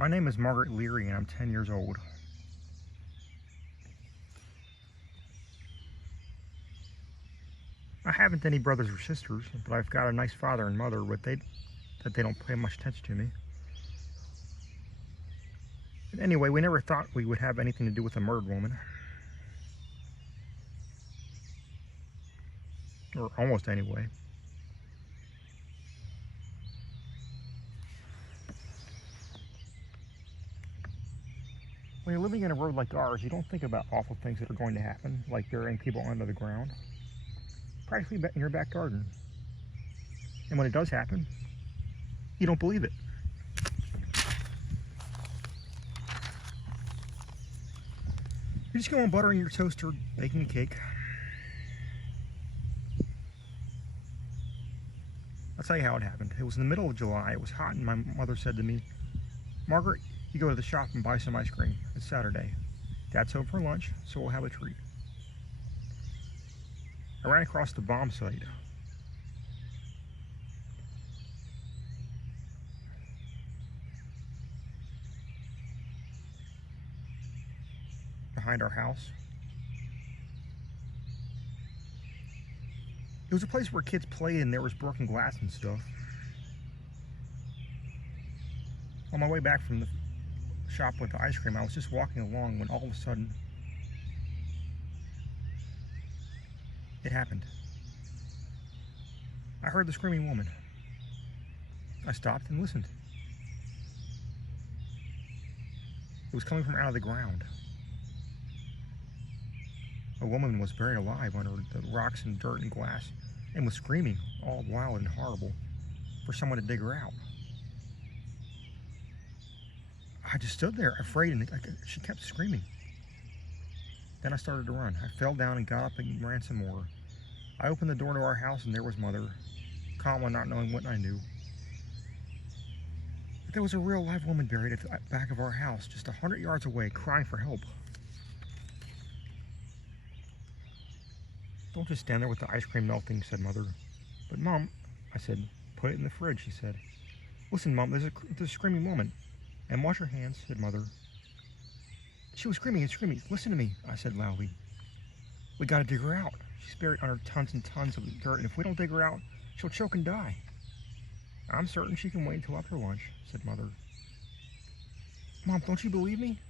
My name is Margaret Leary and I'm 10 years old. I haven't any brothers or sisters, but I've got a nice father and mother, but they don't pay much attention to me. But anyway, we never thought we would have anything to do with a murdered woman. Or almost anyway. When you're living in a road like ours, you don't think about awful things that are going to happen, like burying people under the ground, practically in your back garden. And when it does happen, you don't believe it. You're just going buttering your toaster, baking a cake. I'll tell you how it happened. It was in the middle of July, it was hot, and my mother said to me, "Margaret, you go to the shop and buy some ice cream. It's Saturday. Dad's home for lunch, so we'll have a treat." I ran across the bomb site. Behind our house. It was a place where kids played and there was broken glass and stuff. On my way back from the shop with the ice cream, I was just walking along when all of a sudden it happened. I heard the screaming woman. I stopped and listened. It was coming from out of the ground. A woman was buried alive under the rocks and dirt and glass and was screaming, all wild and horrible, for someone to dig her out. I just stood there afraid, and she kept screaming. Then I started to run. I fell down and got up and ran some more. I opened the door to our house and there was Mother, calm and not knowing what I knew. But there was a real live woman buried at the back of our house, just 100 yards away, crying for help. "Don't just stand there with the ice cream melting," said Mother. "But Mom," I said, "put it in the fridge," she said. "Listen, Mom, there's a screaming woman." "And wash your hands," said Mother. "She was screaming and screaming. Listen to me," I said loudly. "We gotta dig her out. She's buried under tons and tons of dirt, and if we don't dig her out, she'll choke and die." "I'm certain she can wait until after lunch," said Mother. "Mom, don't you believe me?"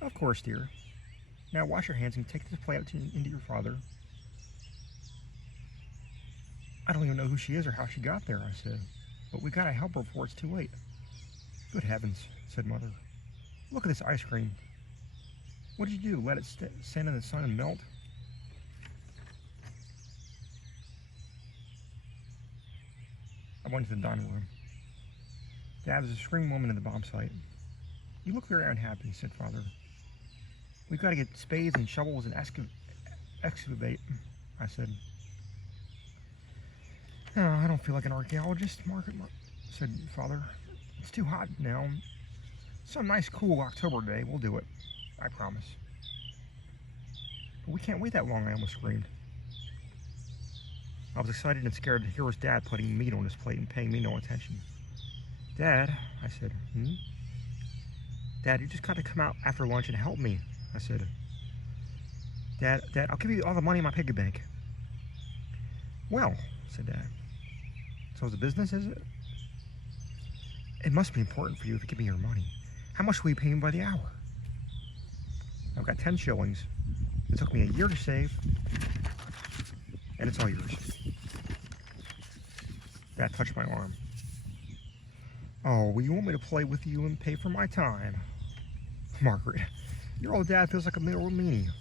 "Of course, dear. Now wash your hands and take this plate out into your father." "I don't even know who she is or how she got there," I said. "But we gotta help her before it's too late." "Good heavens," said Mother. "Look at this ice cream. What did you do? Let it stand in the sun and melt?" I went to the dining room. "Dad, there's a screaming woman in the bomb site." "You look very unhappy," said Father. "We've got to get spades and shovels and excavate," I said. "Oh, I don't feel like an archaeologist," Margaret said Father. "It's too hot now. Some nice cool October day, we'll do it. I promise." "But we can't wait that long," I almost screamed. I was excited and scared to hear his dad putting meat on his plate and paying me no attention. "Dad," I said. "Dad, you just got to come out after lunch and help me," I said. Dad, I'll give you all the money in my piggy bank." "Well," said Dad. "So it's a business, is it?" "It must be important for you to give me your money. How much will you pay me by the hour?" "I've got 10 shillings. It took me a year to save, and it's all yours." Dad touched my arm. "Oh, well, you want me to play with you and pay for my time?" "Margaret, your old dad feels like a middle meanie."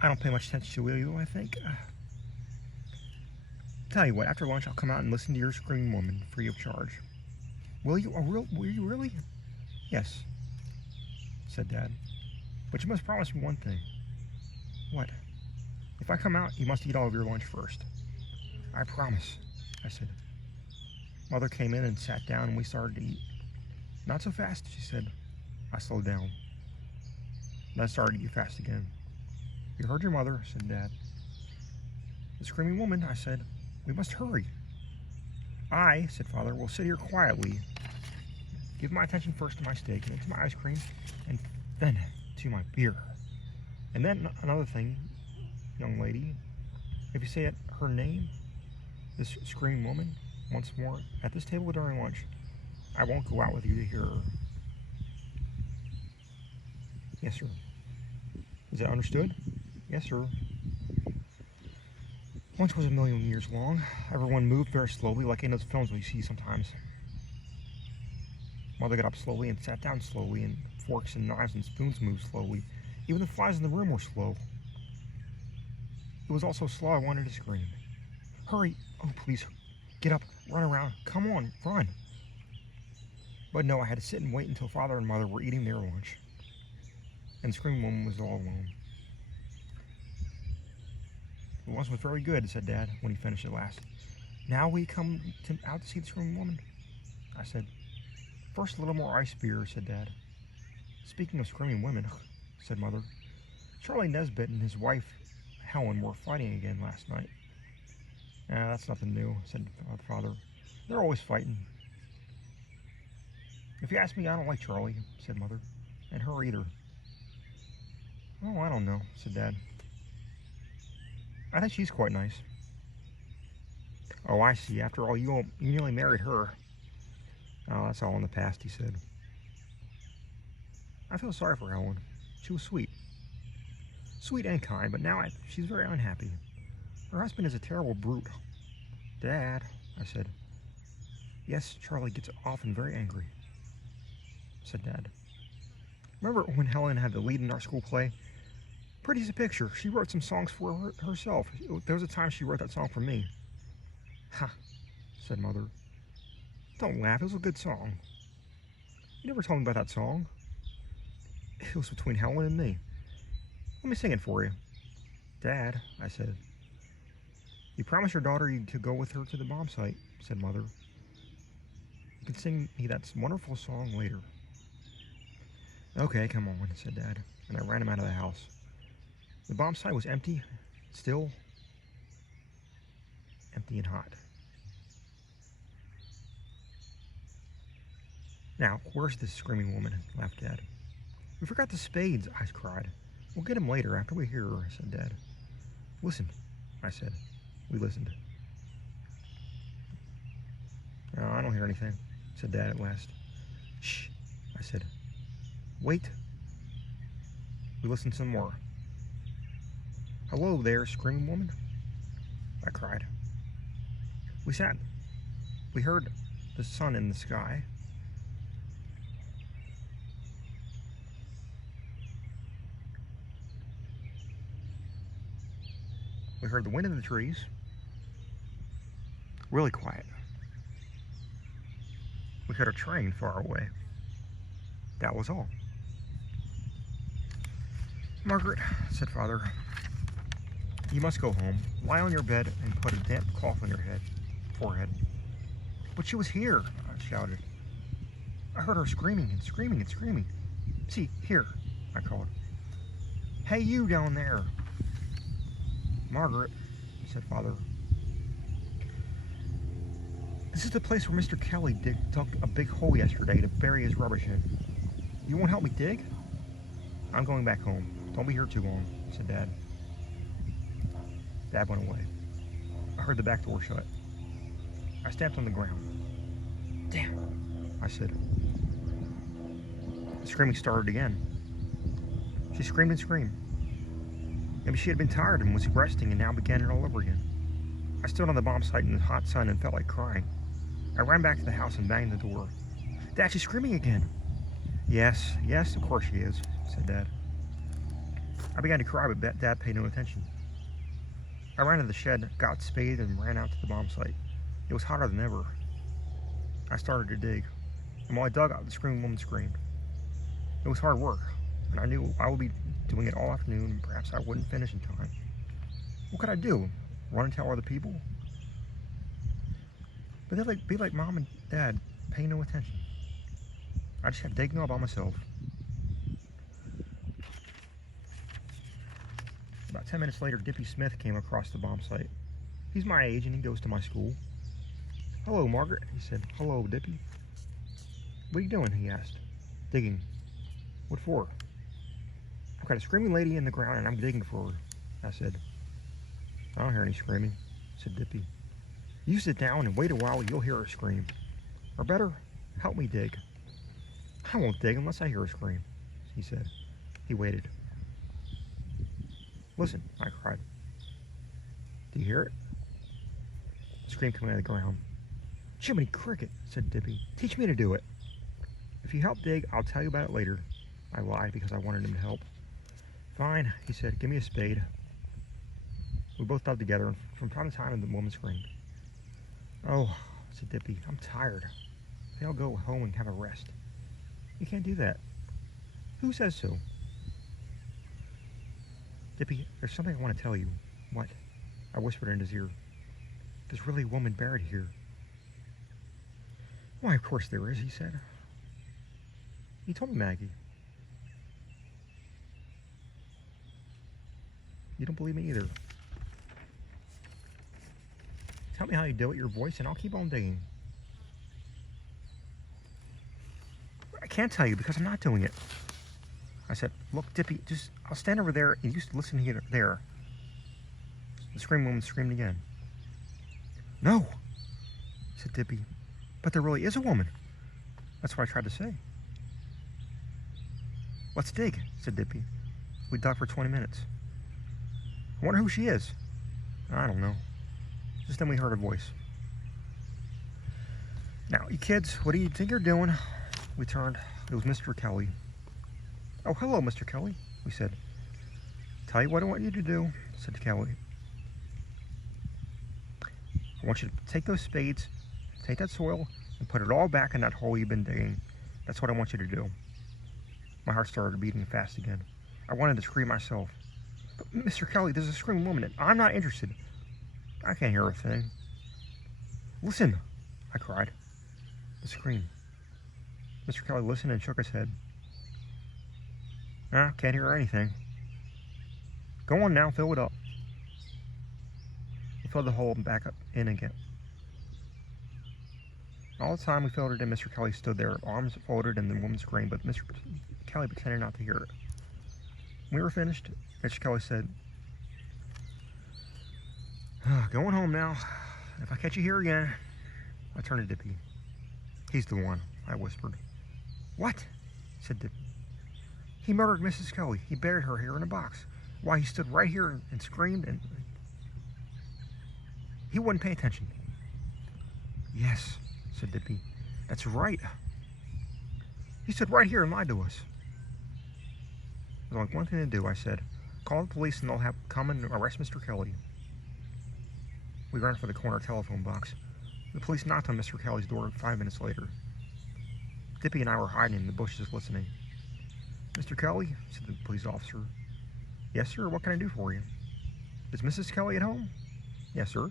"I don't pay much attention to you, I think. Tell you what, after lunch I'll come out and listen to your screaming woman free of charge." "Will you? Will you really?" "Yes," said Dad. "But you must promise me one thing." "What?" "If I come out, you must eat all of your lunch first." "I promise," I said. Mother came in and sat down and we started to eat. "Not so fast," she said. I slowed down. Then I started to eat fast again. "You heard your mother," said Dad. "The screaming woman," I said. "We must hurry." I, said Father, will sit here quietly, give my attention first to my steak, and then to my ice cream, and then to my beer. And then another thing, young lady, if you say her name, this screaming woman, once more at this table during lunch, I won't go out with you to hear her. Yes, sir. Is that understood? Yes, sir. Lunch was a million years long. Everyone moved very slowly, like in those films we see sometimes. Mother got up slowly and sat down slowly, and forks and knives and spoons moved slowly. Even the flies in the room were slow. It was all so slow I wanted to scream. Hurry! Oh, please, get up, run around, come on, run! But no, I had to sit and wait until Father and Mother were eating their lunch. And the screaming woman was all alone. The lunch was very good, said Dad when he finished at last. Now we come out to see the screaming woman? I said. First, a little more ice beer, said Dad. Speaking of screaming women, said Mother, Charlie Nesbitt and his wife, Helen, were fighting again last night. That's nothing new, said Father. They're always fighting. If you ask me, I don't like Charlie, said Mother, and her either. Oh, I don't know, said Dad. I think she's quite nice. Oh, I see. After all, you nearly married her. Oh, that's all in the past, he said. I feel sorry for Helen. She was sweet. Sweet and kind, but now she's very unhappy. Her husband is a terrible brute. Dad, I said. Yes, Charlie gets often very angry, said Dad. Remember when Helen had the lead in our school play? Pretty as a picture. She wrote some songs for herself. There was a time she wrote that song for me. Ha, said Mother. Don't laugh, it was a good song. You never told me about that song. It was between Helen and me. Let me sing it for you. Dad, I said. You promised your daughter to go with her to the bomb site, said Mother. You can sing me that wonderful song later. Okay, come on, said Dad, and I ran him out of the house. The bomb site was empty, still, empty and hot. Now, where's this screaming woman? Laughed Dad. We forgot the spades, I cried. We'll get them later after we hear her, said Dad. Listen, I said. We listened. No, I don't hear anything, said Dad at last. Shh, I said. Wait. We listened some more. Hello there, screaming woman, I cried. We sat. We heard the sun in the sky. We heard the wind in the trees. Really quiet. We heard a train far away. That was all. Margaret, said Father, you must go home. Lie on your bed and put a damp cloth on your forehead. But she was here, I shouted. I heard her screaming and screaming and screaming. See, here, I called. Hey, you down there. Margaret, said Father. This is the place where Mr. Kelly dug a big hole yesterday to bury his rubbish in. You won't help me dig? I'm going back home. Don't be here too long, said Dad. Dad went away. I heard the back door shut. I stamped on the ground. Damn, I said. The screaming started again. She screamed and screamed. Maybe she had been tired and was resting and now began it all over again. I stood on the bomb site in the hot sun and felt like crying. I ran back to the house and banged the door. Dad, she's screaming again. Yes, of course she is, said Dad. I began to cry, but Dad paid no attention. I ran to the shed, got spade, and ran out to the bomb site. It was hotter than ever. I started to dig, and while I dug out, the screaming woman screamed. It was hard work, and I knew I would be doing it all afternoon, and perhaps I wouldn't finish in time. What could I do? Run and tell other people? But they'd be like Mom and Dad, paying no attention. I just kept digging all by myself. About 10 minutes later, Dippy Smith came across the bomb site. He's my age and he goes to my school. Hello, Margaret, he said. Hello, Dippy. What are you doing? He asked. Digging. What for? I've got a screaming lady in the ground and I'm digging for her, I said. I don't hear any screaming, said Dippy. You sit down and wait a while, you'll hear her scream. Or better, help me dig. I won't dig unless I hear her scream, he said. He waited. Listen, I cried. Do you hear it? A scream coming out of the ground. Jiminy Cricket, said Dippy. Teach me to do it. If you help dig, I'll tell you about it later. I lied because I wanted him to help. Fine, he said. Give me a spade. We both dug together, and from time to time the woman screamed. Oh, said Dippy, I'm tired. Maybe I'll go home and have a rest. You can't do that. Who says so? Dippy, there's something I want to tell you. What? I whispered in his ear. There's really a woman buried here. Why, of course there is, he said. He told me, Maggie. You don't believe me either. Tell me how you do it, your voice, and I'll keep on digging. I can't tell you because I'm not doing it. I said, look, Dippy, I'll stand over there and you listen here, there. The scream woman screamed again. No, said Dippy, but there really is a woman. That's what I tried to say. Let's dig, said Dippy. We dug for 20 minutes. I wonder who she is. I don't know. Just then we heard a voice. Now, you kids, what do you think you're doing? We turned. It was Mr. Kelly. Oh, hello, Mr. Kelly, we said. Tell you what I want you to do, said Kelly. I want you to take those spades, take that soil, and put it all back in that hole you've been digging. That's what I want you to do. My heart started beating fast again. I wanted to scream myself. But Mr. Kelly, there's a screaming woman, and I'm not interested. I can't hear a thing. Listen, I cried. The scream. Mr. Kelly listened and shook his head. Nah, can't hear anything. Go on now, fill it up. We filled the hole back up in again. All the time we filled it in, Mr. Kelly stood there, arms folded, and the woman screamed, but Mr. Kelly pretended not to hear it. When we were finished, Mr. Kelly said, going home now. If I catch you here again. I turned to Dippy. He's the one, I whispered. What? Said Dippy. He murdered Mrs. Kelly. He buried her here in a box. Why, he stood right here and screamed and he wouldn't pay attention. Yes, said Dippy. That's right. He stood right here and lied to us. There's only one thing to do, I said. Call the police and they'll have come and arrest Mr. Kelly. We ran for the corner telephone box. The police knocked on Mr. Kelly's door 5 minutes later. Dippy and I were hiding in the bushes listening. Mr. Kelly, said the police officer. Yes, sir, what can I do for you? Is Mrs. Kelly at home? Yes, sir.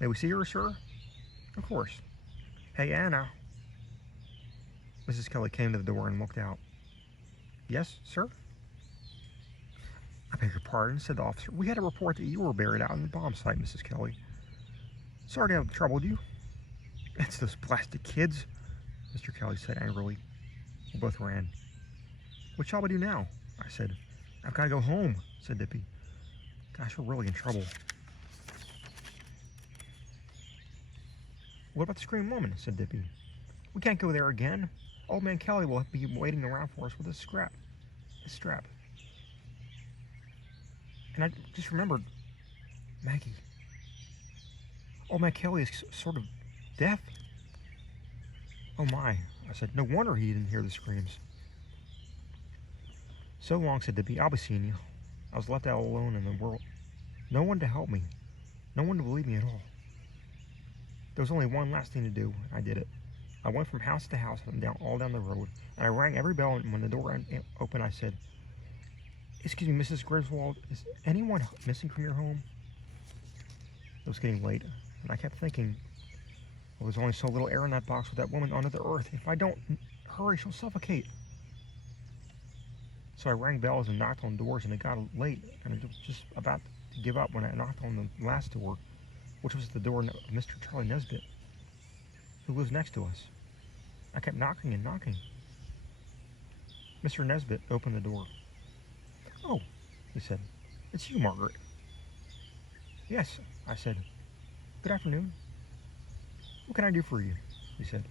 May we see her, sir? Of course. Hey, Anna. Mrs. Kelly came to the door and looked out. Yes, sir? I beg your pardon, said the officer. We had a report that you were buried out on the bomb site, Mrs. Kelly. Sorry to have troubled you. It's those blasted kids, Mr. Kelly said angrily. We both ran. What shall we do now? I said. I've got to go home, said Dippy. Gosh, we're really in trouble. What about the screaming woman? Said Dippy. We can't go there again. Old man Kelly will be waiting around for us with a strap. And I just remembered Maggie. Old man Kelly is sort of deaf. Oh my, I said. No wonder he didn't hear the screams. So long, said Dippy. I'll be seeing you. I was left out alone in the world. No one to help me. No one to believe me at all. There was only one last thing to do. I did it. I went from house to house and all down the road, and I rang every bell, and when the door opened, I said, Excuse me, Mrs. Griswold, is anyone missing from your home? It was getting late, and I kept thinking, well, there's only so little air in that box with that woman under the earth. If I don't hurry, she'll suffocate. So I rang bells and knocked on doors, and it got late, and I was just about to give up when I knocked on the last door, which was the door of Mr. Charlie Nesbitt. who lives next to us. I kept knocking and knocking. Mr. Nesbit opened the door. "Oh," he said, "it's you, Margaret." "Yes," I said. "Good afternoon. What can I do for you?" he said.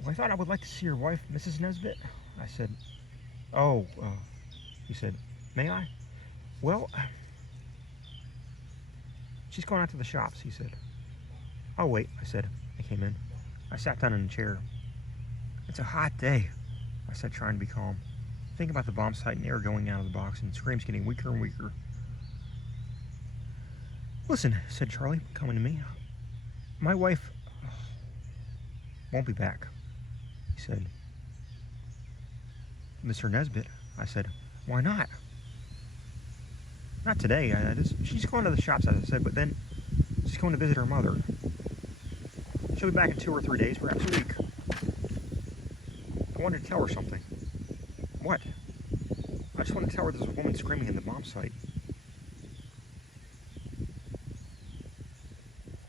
"Well, I thought I would like to see your wife, Mrs. Nesbit," I said. "Oh," he said, "may I?" "Well, she's going out to the shops," he said. "I'll wait," I said. I came in. I sat down in a chair. "It's a hot day," I said, trying to be calm. Thinking about the bomb sight and air going out of the box and screams getting weaker and weaker. "Listen," said Charlie, coming to me. "My wife won't be back," he said. "Mr. Nesbit," I said. "Why not?" "Not today. She's going to the shops," as I said, "but then she's going to visit her mother. She'll be back in 2 or 3 days, perhaps a week. I wanted to tell her something." "What?" "I just want to tell her there's a woman screaming in the bomb site."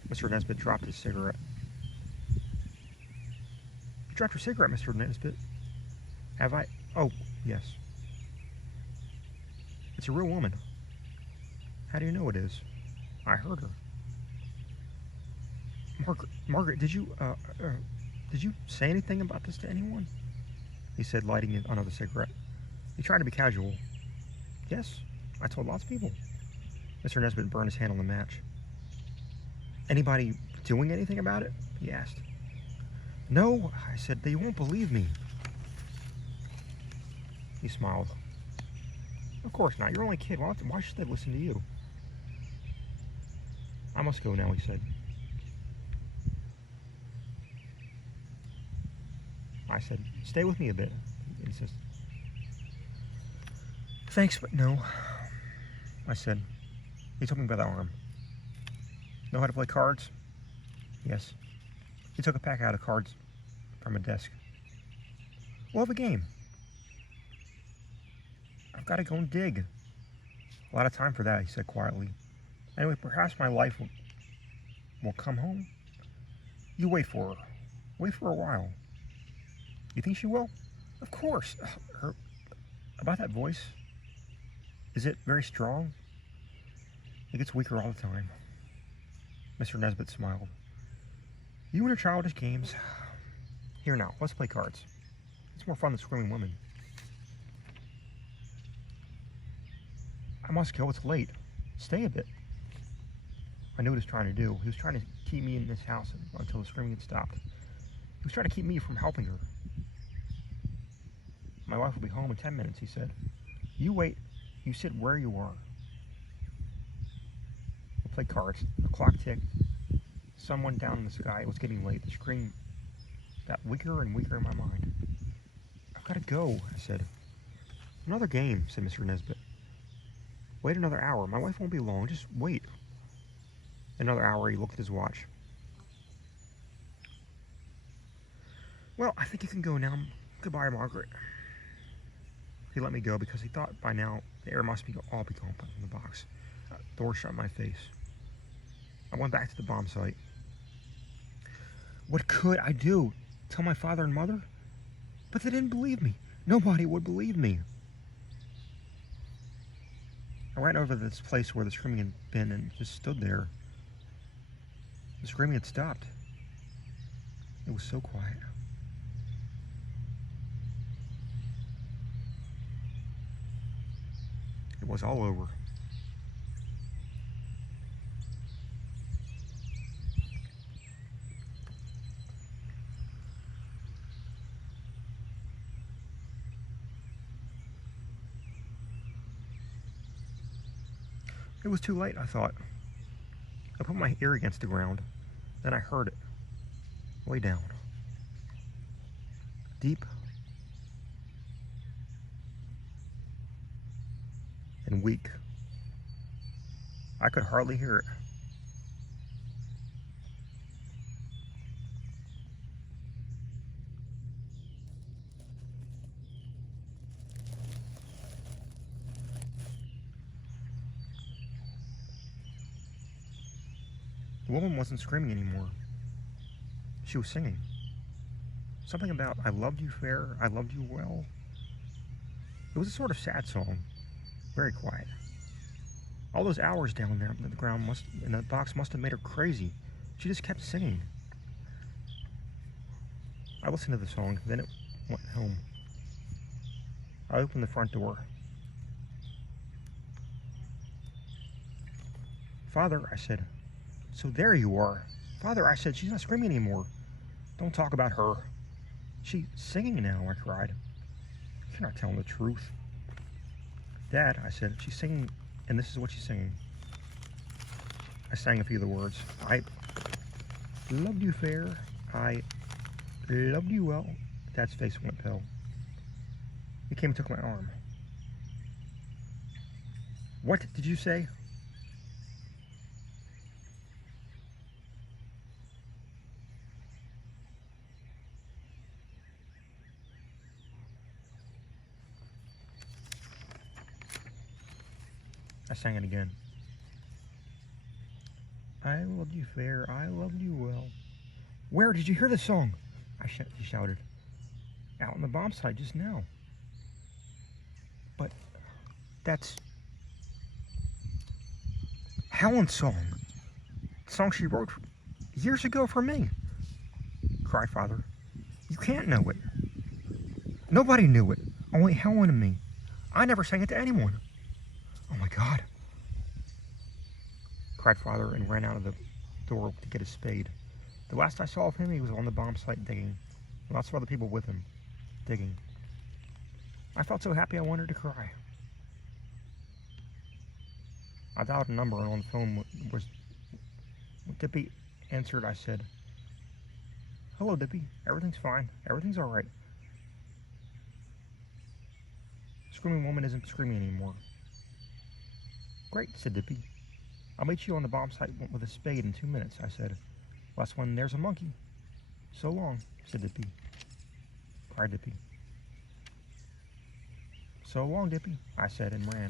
Mr. Nesbit dropped his cigarette. "You dropped your cigarette, Mr. Nesbit." "Have I? Oh, yes." "It's a real woman." "How do you know it is?" "I heard her." Margaret, did you say anything about this to anyone?" he said, lighting another cigarette. He tried to be casual. "Yes, I told lots of people." Mr. Nesbit burned his hand on the match. "Anybody doing anything about it?" he asked. "No," I said, "they won't believe me." He smiled. "Of course not. You're only a kid. Why should they listen to you?" "I must go now," he said. I said, "Stay with me a bit," he insisted. "Thanks, but no," I said. He took me by the arm. "Know how to play cards?" "Yes." He took a pack out of cards from a desk. "We'll have a game." "I've got to go and dig." "A lot of time for that," he said quietly. "Anyway, perhaps my wife will come home. You wait for her. Wait for a while." "You think she will?" "Of course." About that voice. Is it very strong?" "It gets weaker all the time." Mr. Nesbit smiled. "You and your childish games. Here now, let's play cards. It's more fun than screaming women." "I must go, it's late." "Stay a bit." I knew what he was trying to do. He was trying to keep me in this house until the screaming had stopped. He was trying to keep me from helping her. "My wife will be home in 10 minutes, he said. "You wait. You sit where you are." We played cards. The clock ticked. Sun went down in the sky. It was getting late. The scream got weaker and weaker in my mind. "I've got to go," I said. "Another game," said Mr. Nesbit. "Wait another hour. My wife won't be long. Just wait." Another hour. He looked at his watch. "Well, I think you can go now. Goodbye, Margaret." He let me go because he thought by now the air must all be gone from the box. The door shut in my face. I went back to the bomb site. What could I do? Tell my father and mother? But they didn't believe me. Nobody would believe me. I ran over to this place where the screaming had been and just stood there. The screaming had stopped. It was so quiet. It was all over. It was too late, I thought. I put my ear against the ground. Then I heard it. Way down. Deep. And weak. I could hardly hear it. The woman wasn't screaming anymore. She was singing. Something about, I loved you fair, I loved you well. It was a sort of sad song, very quiet. All those hours down there on the ground in the box must have made her crazy. She just kept singing. I listened to the song, then it went home. I opened the front door. Father, I said. So there you are. Father, I said, she's not screaming anymore. Don't talk about her. She's singing now, I cried. You're not telling the truth. Dad, I said, she's singing, and this is what she's singing. I sang a few of the words. I loved you fair. I loved you well. Dad's face went pale. He came and took my arm. What did you say? I sang it again. I loved you fair, I loved you well. Where did you hear this song? He shouted. Out on the bomb site just now. But that's Helen's song. The song she wrote years ago for me, cried Father. You can't know it. Nobody knew it. Only Helen and me. I never sang it to anyone. Oh my God, cried Father and ran out of the door to get his spade. The last I saw of him, he was on the bomb site digging. Lots of other people with him, digging. I felt so happy I wanted to cry. I dialed a number and on the phone was Dippy answered. I said, hello Dippy, everything's fine, everything's alright. Screaming woman isn't screaming anymore. Great, said Dippy. I'll meet you on the bomb site with a spade in 2 minutes, I said. Last one, there's a monkey. So long, said Dippy. Cried Dippy. So long, Dippy, I said and ran.